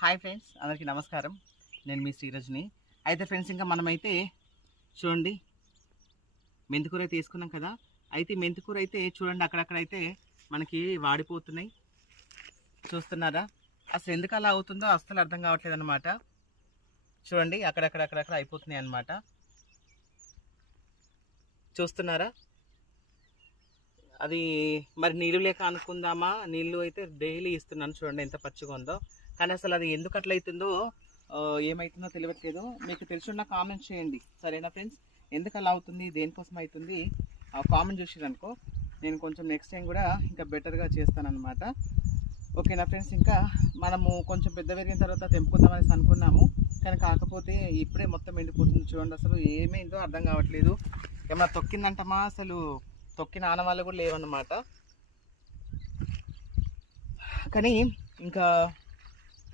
Hi friends, అందరికీ నమస్కారం. నేను మీ శ్రీరజ్ని. అయితే ఫ్రెండ్స్, ఇంకా మనమైతే చూడండి మెంతికూర అయితే తీసుకున్నాం కదా. అయితే మెంతికూర అయితే చూడండి అక్కడక్కడైతే మనకి వాడిపోతున్నాయి. చూస్తున్నారా? అసలు ఎందుకు అలా అవుతుందో అస్సలు అర్థం కావట్లేదు అనమాట. చూడండి అక్కడక్కడక్కడక్కడ అయిపోతున్నాయి అనమాట. చూస్తున్నారా? అది మరి నీళ్ళు లేక అనుకుందామా? నీళ్ళు అయితే డైలీ ఇస్తున్నాను. చూడండి ఎంత పచ్చిగా ఉందో. కానీ అసలు అది ఎందుకు అట్లయితుందో ఏమవుతుందో తెలియట్లేదు. మీకు తెలుసున్న కామెంట్ చేయండి, సరేనా ఫ్రెండ్స్? ఎందుకు అలా అవుతుంది, దేనికోసం అవుతుంది కామెంట్ చూసిరనుకో, నేను కొంచెం నెక్స్ట్ టైం కూడా ఇంకా బెటర్గా చేస్తానన్నమాట. ఓకేనా ఫ్రెండ్స్? ఇంకా మనము కొంచెం పెద్ద పెరిగిన తర్వాత తెంపుకుందామనేసి అనుకున్నాము, కానీ కాకపోతే ఇప్పుడే మొత్తం ఎండిపోతుంది. చూడండి అసలు ఏమైందో అర్థం కావట్లేదు. ఏమన్నా తొక్కిందంటమా? అసలు తొక్కిన ఆనవాళ్ళు కూడా లేవన్నమాట. కానీ ఇంకా